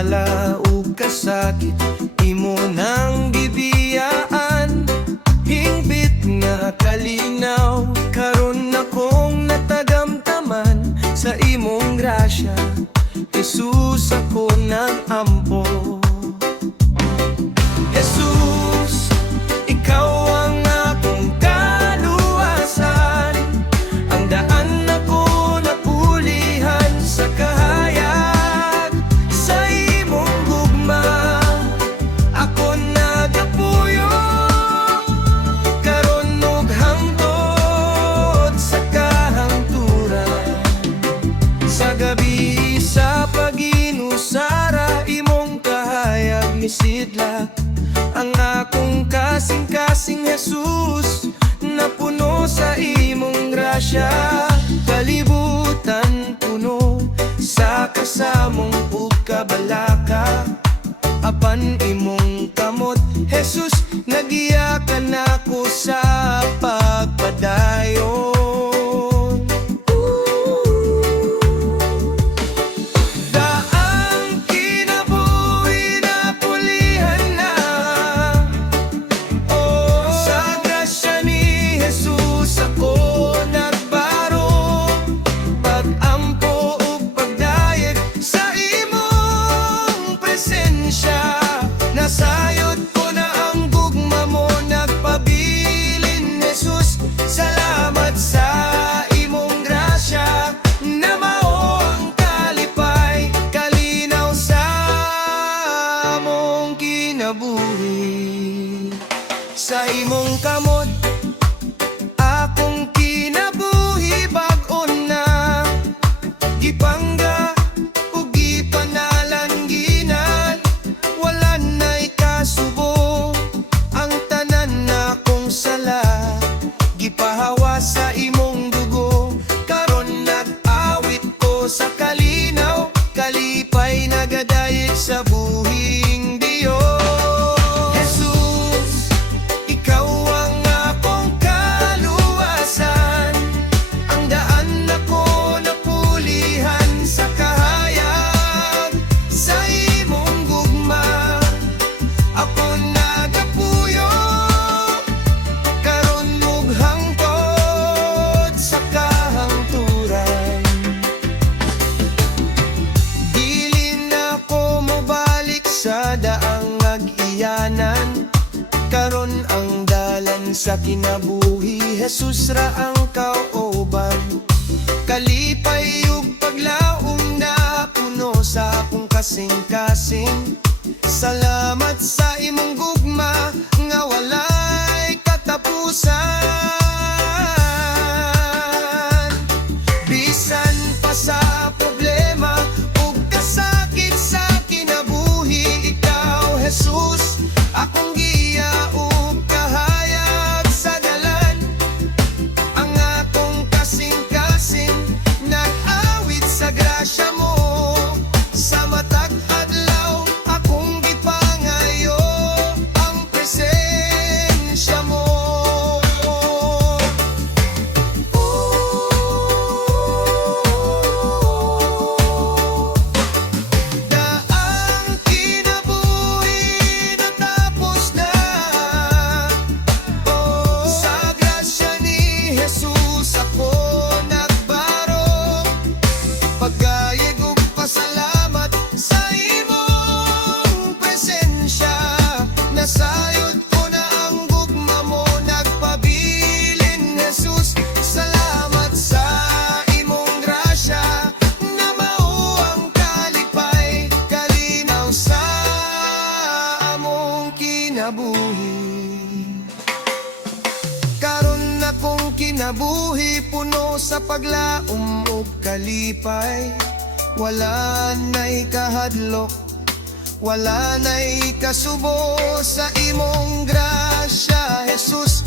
sala ug kasakit, imo nang gibiyaan. Hingbit nga kalinaw, karon akong natagamtaman sa imong grasya. Jesus, ako nag-ampo. Jesus, ikaw ang akong kaluwasan, ang daan ako napulihan sa kahayag. Sa imong gugma ako nagapuyo, karon og hangtod sa kahangturan. Sa gabi sa pag-inusara, imong kahayag misidlak ang akong kasing-kasing. Jesus, napuno sa imong grasya. Kalibutan puno sa kasamong ug kabalaka, apan imong kamot Jesus, nagiyakan ako sa pagpadayon. Nasayod ko na ang gugma mo, nagpabilin Jesus. Salamat sa imong grasya, na mao ang kalipay, kalinaw sa among kinabuhi. Sa imong kamot akong kinabuhi bag-o na, gipangga ug gipanalangginan. Wala na'y kasubo ang tanan na kong sala, gipahawa sa imong dugo. Karon nag-awit ko sa kalinaw, kalipay nagadayeg sa buhing Dios. Jesus, ikaw ang akong kaluwasan, ang daan ako napulihan sa kahayag. Sa imong gugma ako nagapuyo, karon ug hangtod sa kahangturan. Dili na ko mobalik sa daang ag-iyanan, karon ang dalan sa kinabuhi. Jesus ra ang kauban, kalipay ug paglaom na puno sa akong kasing-kasing. Salamat sa imong gugma nga walay katapusan. Bisan pa sa problema ug kasakit sa kinabuhi, ikaw Jesus akong giya ug kahayag sa dalan. Ang akong kasing-kasing nag-awit sa grasya mo. Sa matag adlaw akong gipangayo ang presensya mo. Daang kinabuhi natapos na, sa grasya ni Jesus ako nagbaro. Pagayeg ug pasalamat sa imong presensya, nasayod ko na ang gugma mo, nagpabilin Jesus. Salamat sa imong grasya, na mao ang kalipay, kalinaw sa among kinabuhi. Karon akong kinabuhi puno sa paglaom ug kalipay. Wala na'y kahadlok, wala na'y kasubo sa imong grasya Jesus.